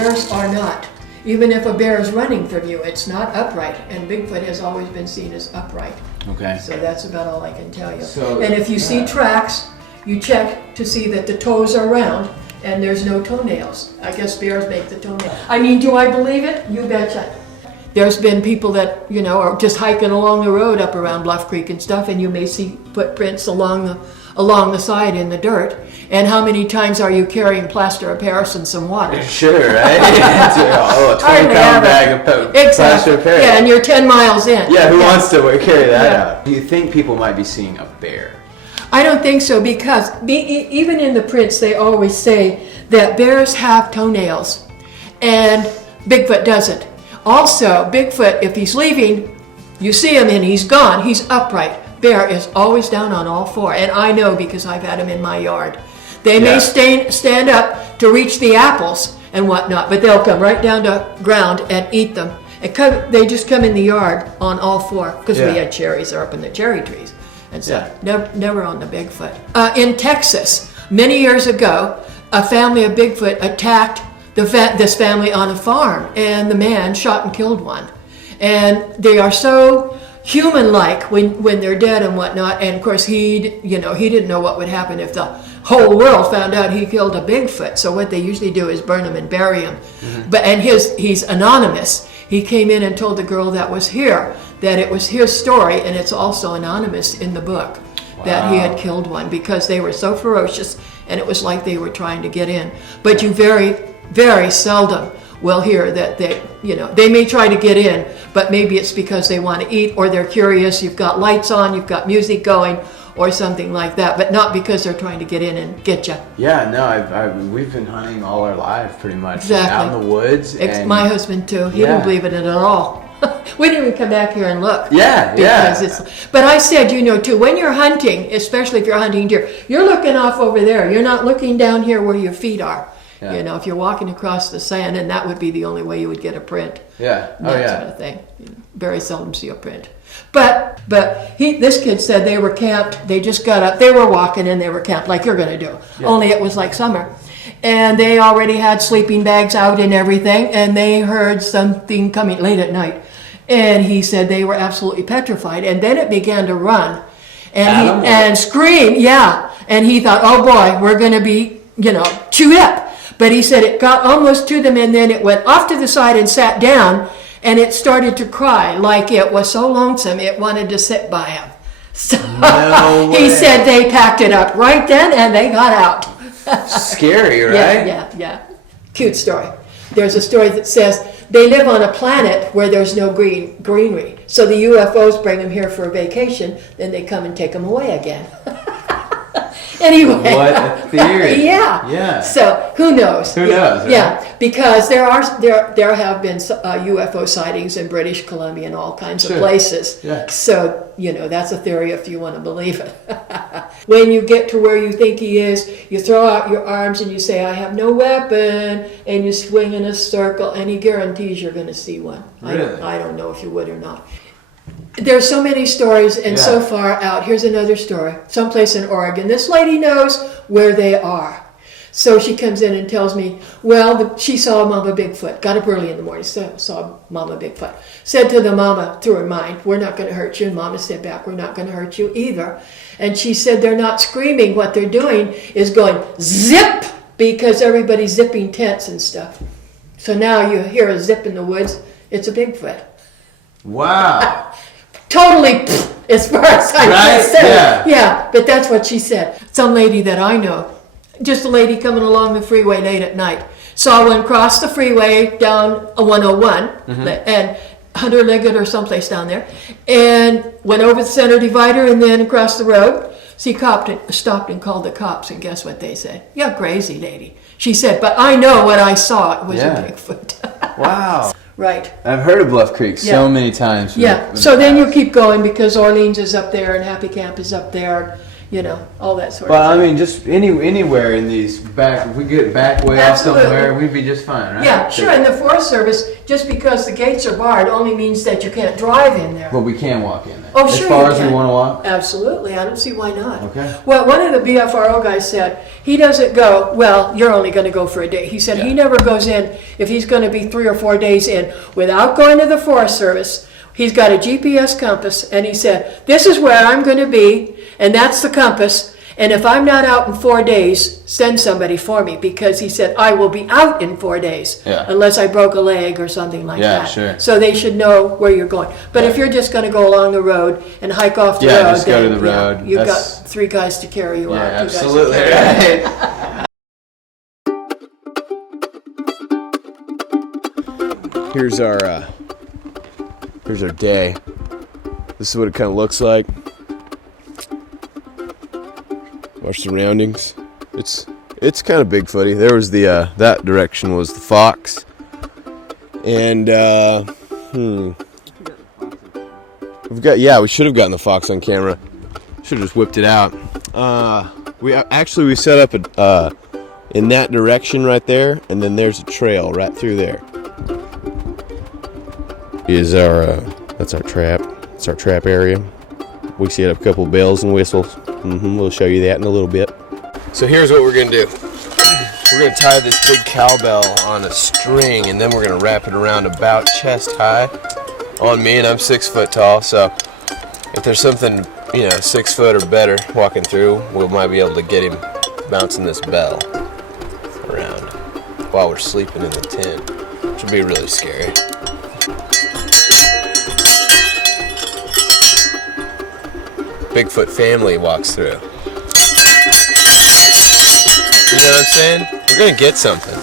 bears are not. Even if a bear is running from you, it's not upright. And Bigfoot has always been seen as upright. Okay. So that's about all I can tell you. So, and if you see tracks, you check to see that the toes are round and there's no toenails. I guess bears make the toenails. I mean, do I believe it? You betcha. There's been people that, you know, are just hiking along the road up around Bluff Creek and stuff, and you may see footprints along the side in the dirt. And how many times are you carrying plaster of Paris and some water? Sure, right? Oh, a 20-pound bag of plaster of Paris. Yeah, and you're 10 miles in. Yeah, who wants to carry that out? Do you think people might be seeing a bear? I don't think so, because even in the prints they always say that bears have toenails and Bigfoot doesn't. Also, Bigfoot, if he's leaving, you see him and he's gone, he's upright. Bear is always down on all four, and I know because I've had them in my yard. They may stand up to reach the apples and whatnot, but they'll come right down to ground and eat them. They just come in the yard on all four, because we had cherries up in the cherry trees. And so never on the Bigfoot. In Texas, many years ago, a family of Bigfoot attacked this family on a farm, and the man shot and killed one. And they are so human-like when they're dead and whatnot. And of course, he didn't know what would happen if the whole world found out he killed a Bigfoot. So what they usually do is burn him and bury him. Mm-hmm. And he's anonymous. He came in and told the girl that was here that it was his story, and it's also anonymous in the book that he had killed one, because they were so ferocious and it was like they were trying to get in. But you very, very seldom will hear that they may try to get in, but maybe it's because they want to eat or they're curious. You've got lights on, you've got music going, or something like that, but not because they're trying to get in and get you. Yeah, no, we've been hunting all our lives pretty much. Exactly. Out in the woods. My husband too. He didn't believe in it at all. We didn't even come back here and look. Yeah. But I said, too, when you're hunting, especially if you're hunting deer, you're looking off over there. You're not looking down here where your feet are. Yeah. If you're walking across the sand, and that would be the only way you would get a print. Yeah. That sort of thing. Very seldom see a print. But this kid said they were camped. They just got up. They were walking and they were camped like you're going to do. Yeah. Only it was like summer. And they already had sleeping bags out and everything. And they heard something coming late at night. And he said they were absolutely petrified. And then it began to run and scream. Yeah. And he thought, oh boy, we're going to be, chewed up. But he said it got almost to them, and then it went off to the side and sat down, and it started to cry like it was so lonesome it wanted to sit by him. So he said they packed it up right then and they got out. Scary, right? Yeah. Cute story. There's a story that says they live on a planet where there's no greenery. So the UFOs bring them here for a vacation, then they come and take them away again. Anyway. What a theory. Yeah. So who knows? Who knows? Right? Yeah, because there have been UFO sightings in British Columbia and all kinds of places. Yeah. So, that's a theory if you want to believe it. When you get to where you think he is, you throw out your arms and you say, I have no weapon, and you swing in a circle, and he guarantees you're going to see one. Really? I don't know if you would or not. There's so many stories and so far out. Here's another story. Someplace in Oregon. This lady knows where they are. So she comes in and tells me, she saw Mama Bigfoot. Got up early in the morning, saw Mama Bigfoot. Said to the mama, through her mind, we're not going to hurt you. And Mama said back, we're not going to hurt you either. And she said they're not screaming. What they're doing is going zip, because everybody's zipping tents and stuff. So now you hear a zip in the woods. It's a Bigfoot. Wow. Totally, as far as I can say. Yeah, but that's what she said. Some lady that I know, just a lady coming along the freeway late at night, saw one cross the freeway down a 101, and Hunter Liggett or someplace down there, and went over the center divider and then across the road. She stopped and called the cops, and guess what they said? You're crazy, lady. She said, but I know what I saw. It was a Bigfoot. Wow. Right. I've heard of Bluff Creek so many times. So then you keep going, because Orleans is up there and Happy Camp is up there. all that sort Well, of I thing. mean, just anywhere in these if we get back way off Absolutely. somewhere, we'd be just fine, right? Yeah, sure. And the Forest Service, just because the gates are barred, only means that you can't drive in there. But we can walk in there. Oh, sure As far you as can. we want to walk? Absolutely. I don't see why not. Okay. Well, one of the BFRO guys said he doesn't go, well, you're only going to go for a day. He said he never goes in if he's going to be 3 or 4 days in without going to the Forest Service. He's got a GPS compass, and he said, this is where I'm going to be, and that's the compass. And if I'm not out in 4 days, send somebody for me, because he said, I will be out in 4 days, unless I broke a leg or something like that. Sure. So they should know where you're going. But if you're just going to go along the road and hike off the road, just go to the road. You've got 3 guys to carry you out. Yeah, 2 guys to absolutely carry you. right. Here's our day. This is what it kind of looks like. Our surroundings. It's kind of Bigfooty. There was the that direction was the fox, and we should have gotten the fox on camera. Should have just whipped it out. We set up in that direction right there, and then there's a trail right through there. That's our trap. It's our trap area. We set up a couple bells and whistles. We'll show you that in a little bit. So here's what we're gonna do. We're gonna tie this big cowbell on a string, and then we're gonna wrap it around about chest high on me, and I'm 6 foot tall. So if there's something 6 foot or better walking through, we might be able to get him bouncing this bell around while we're sleeping in the tent, which would be really scary. Bigfoot family walks through. You know what I'm saying? We're gonna get something.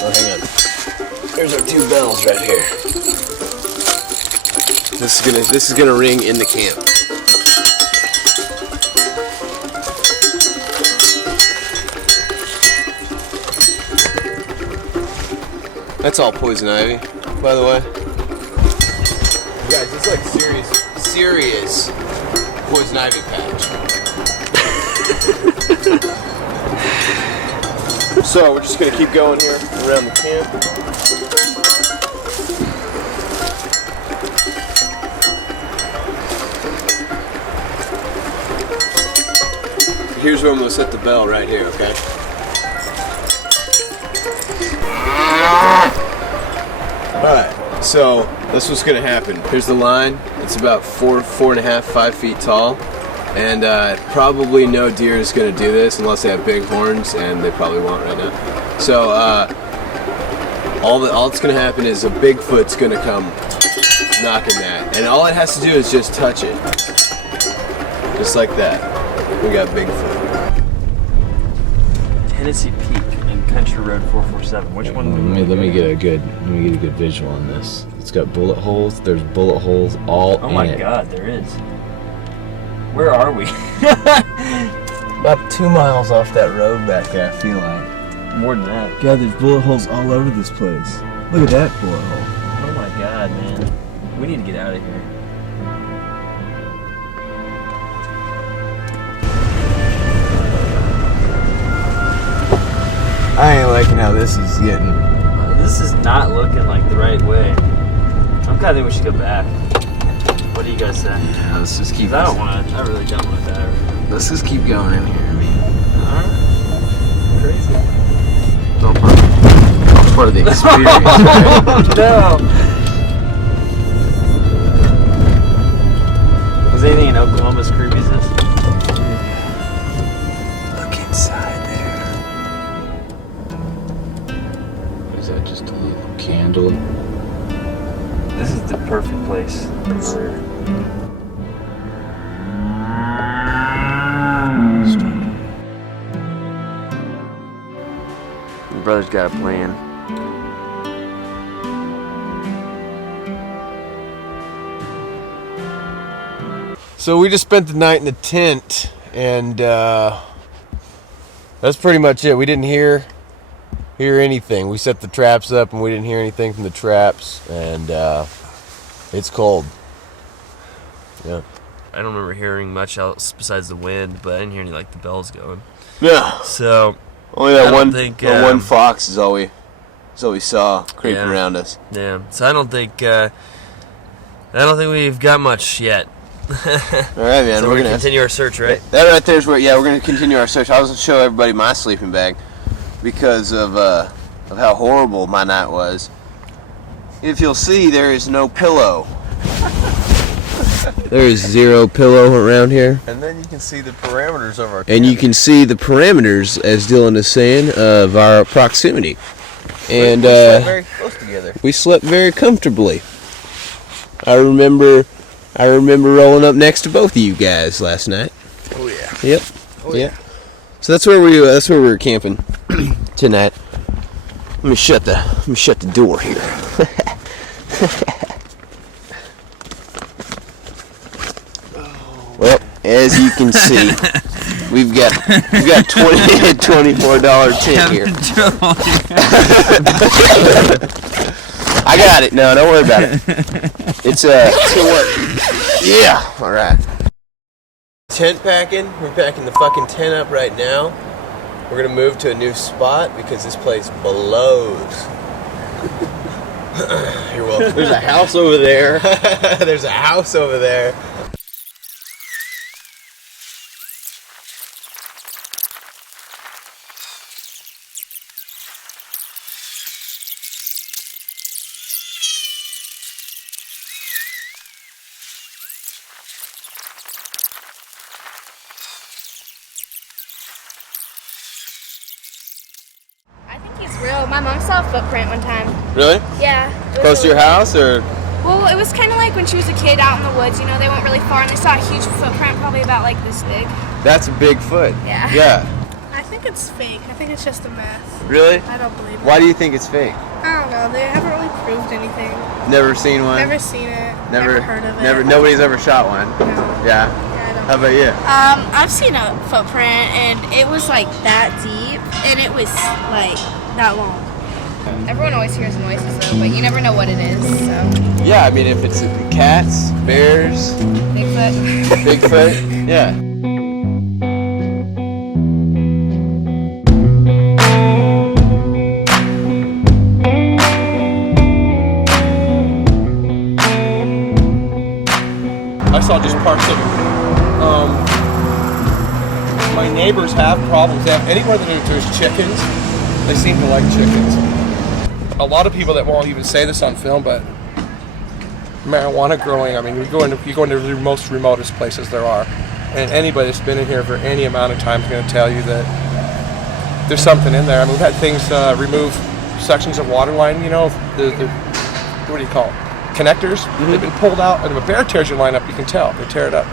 Oh, hang on. There's our 2 bells right here. This is gonna ring in the camp. That's all poison ivy, by the way. Guys, it's like serious poison ivy patch. So we're just gonna keep going here around the camp. Here's where I'm gonna set the bell right here, okay? Alright, so that's what's gonna happen. Here's the line. It's about 4.5, 5 feet tall. And probably no deer is gonna do this unless they have big horns, and they probably won't right now. So all that's gonna happen is a Bigfoot's gonna come knocking that. And all it has to do is just touch it. Just like that. We got Bigfoot. Tennessee Peak and Country Road 447. Which one? Let me get a good visual on this. It's got bullet holes. There's bullet holes all in it. Oh my God, there is. Where are we? About 2 miles off that road back there, I feel like. More than that. God, there's bullet holes all over this place. Look at that bullet hole. Oh my God, man. We need to get out of here. I ain't liking how this is getting. This is not looking like the right way. I'm kind of think we should go back. What do you guys say? Yeah, let's just keep. I really don't want that. Let's just keep going in here, man. Alright. Crazy. It's all part of the experience. Right? No. Was anything in Oklahoma as creepy as this? Look inside there. Is that just a little candle? This is the perfect place for your brother's got a plan. So we just spent the night in the tent, and that's pretty much it. We didn't hear anything. We set the traps up, and we didn't hear anything from the traps, and it's cold. Yeah. I don't remember hearing much else besides the wind, but I didn't hear any like the bells going. Yeah. So only that one fox is all we saw creeping around us. Yeah. So I don't think we've got much yet. All right, man. So we're gonna continue our search, right? That right there is where. Yeah, we're gonna continue our search. I was gonna show everybody my sleeping bag because of how horrible my night was. If you'll see, there is no pillow. There is zero pillow around here. And then you can see the parameters of our And you can see the parameters, as Dylan is saying, of our proximity. And we slept very close together. We slept very comfortably. I remember rolling up next to both of you guys last night. Oh yeah. Yep. Oh yeah. So that's where we were camping tonight. Let me shut the door here. Well, as you can see, we've got $24 tent here. I got it. No, don't worry about it. It's yeah. All right. Tent packing. We're packing the fucking tent up right now. We're gonna move to a new spot because this place blows. You're welcome. There's a house over there. There's a house over there. I think he's real. My mom saw a footprint one time. Really? Yeah. Close to your house, or? Well, it was kind of like when she was a kid out in the woods. You know, they went really far and they saw a huge footprint, probably about like this big. That's a Bigfoot. Yeah. Yeah. I think it's fake. I think it's just a myth. Really? I don't believe it. Why do you think it's fake? I don't know. They haven't really proved anything. Never seen one? Never seen it. Never heard of it. Nobody's ever shot one? No. Yeah? Yeah, I don't How about you? I've seen a footprint and it was like that deep and it was like that long. Everyone always hears noises though, but you never know what it is. So. Yeah, I mean, if it's cats, bears, Bigfoot. Bigfoot, yeah. I saw just parts of it. My neighbors have problems. Anywhere that there's chickens, they seem to like chickens. A lot of people that won't even say this on film, but marijuana growing, I mean, you go into the most remotest places there are, and anybody that's been in here for any amount of time is going to tell you that there's something in there. I mean, we've had things remove sections of water line, you know, the what do you call it? Connectors. Mm-hmm. They've been pulled out, and if a bear tears your line up, you can tell. They tear it up.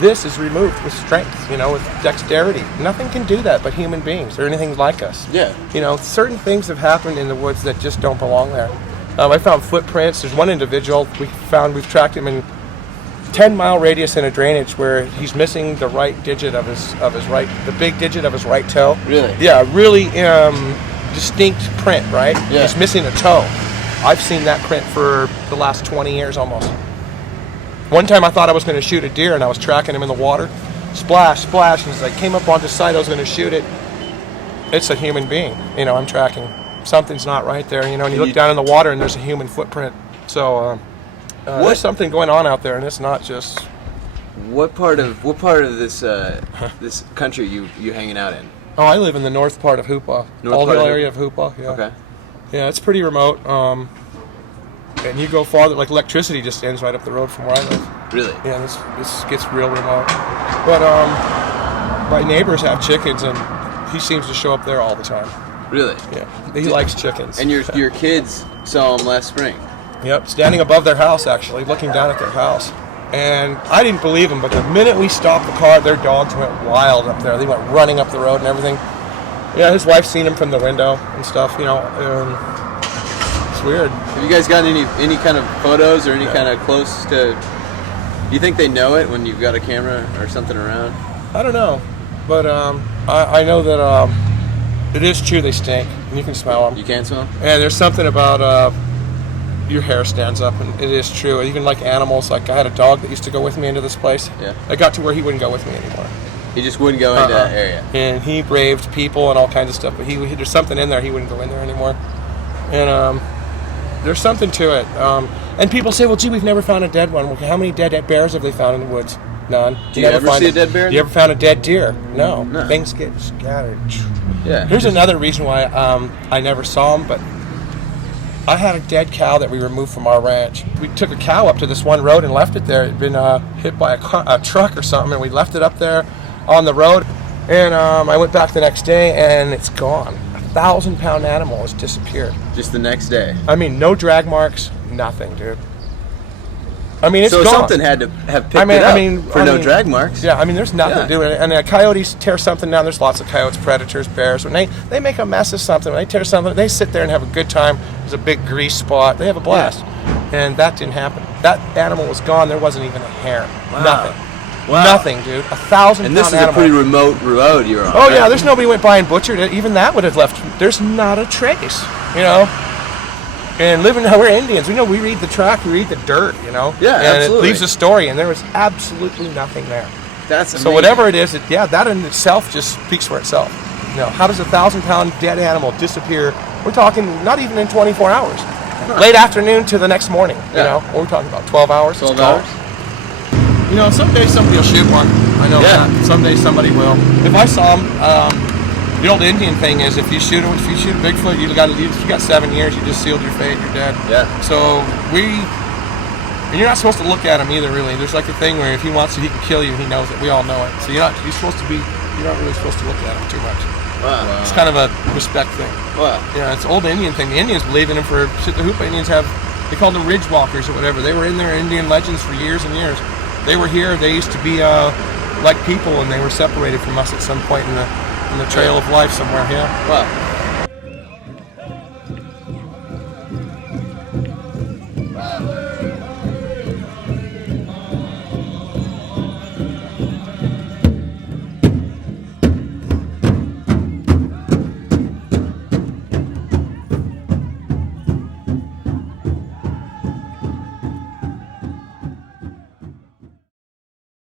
This is removed with strength, you know, with dexterity. Nothing can do that but human beings or anything like us. Yeah. You know, certain things have happened in the woods that just don't belong there. I found footprints. There's one individual we've tracked him in 10-mile radius in a drainage where he's missing the right digit of his right, the big digit of his right toe. Really? Yeah, really distinct print, right? Yeah. He's missing a toe. I've seen that print for the last 20 years almost. One time I thought I was going to shoot a deer and I was tracking him in the water. Splash, splash, and as I came up onto site I was going to shoot it. It's a human being, you know, I'm tracking. Something's not right there, you know, and you look down in the water and there's a human footprint. So there's something going on out there and it's not just... What part of this this country you hanging out in? Oh, I live in the north part of Hoopa. All hill area of Hoopa, yeah. Okay. Yeah, it's pretty remote. And you go farther, like electricity just ends right up the road from where I live. Really? Yeah, this gets real remote. But my neighbors have chickens, and he seems to show up there all the time. Really? Yeah, he likes chickens. And your kids saw him last spring? Yep, standing above their house, actually, looking down at their house. And I didn't believe him, but the minute we stopped the car, their dogs went wild up there. They went running up the road and everything. Yeah, his wife's seen him from the window and stuff, you know. It's weird. Have you guys gotten any kind of photos or any kind of close to... Do you think they know it when you've got a camera or something around? I don't know, but I know that it is true they stink, and you can smell them. You can smell them? And there's something about your hair stands up, and it is true. Even like animals, like I had a dog that used to go with me into this place. Yeah. I got to where he wouldn't go with me anymore. He just wouldn't go into that area. And he braved people and all kinds of stuff, but there's something in there, he wouldn't go in there anymore. And there's something to it. And people say, well, gee, we've never found a dead one. Well, how many dead bears have they found in the woods? None. Do you ever see a dead bear? You ever found a dead deer? No. Things get scattered. Yeah. Here's another reason why I never saw them, but I had a dead cow that we removed from our ranch. We took a cow up to this one road and left it there. It had been hit by a truck or something, and we left it up there on the road. And I went back the next day, and it's gone. 1,000-pound animal has disappeared. Just the next day. I mean, no drag marks, nothing, dude. I mean, it's so gone. something had to have picked it up for no drag marks. Yeah, I mean, there's nothing to do with it. And coyotes tear something down. There's lots of coyotes, predators, bears. When they make a mess of something, when they tear something, they sit there and have a good time. There's a big grease spot. They have a blast. Yeah. And that didn't happen. That animal was gone. There wasn't even a hair. Wow. Nothing. Wow. Nothing, dude. 1,000-pound animal. And this is a pretty remote road you're on. Oh, right? Yeah, there's nobody went by and butchered it. Even that would have left. There's not a trace, you know. And living how we're Indians, we read the track, we read the dirt, you know. Yeah, and absolutely. It leaves a story, and there was absolutely nothing there. That's amazing. So whatever it is, that in itself just speaks for itself. You know, how does a 1,000-pound dead animal disappear? We're talking not even in 24 hours. Late afternoon to the next morning, you know. We're talking about 12 hours. 12 hours? You know, someday somebody will shoot one. I know that. Someday somebody will. If I saw them, the old Indian thing is if you shoot a Bigfoot, you got 7 years. You just sealed your fate. You're dead. Yeah. So and you're not supposed to look at him either. Really, there's like a thing where if he wants to, he can kill you. He knows it. We all know it. So you're not really supposed to look at him too much. Wow. It's kind of a respect thing. Wow. Yeah, it's an old Indian thing. The Indians believe in him for the Hoopa Indians they called them ridge walkers or whatever. They were in their Indian legends for years and years. They were here. They used to be like people, and they were separated from us at some point in the trail of life somewhere. Yeah. Wow.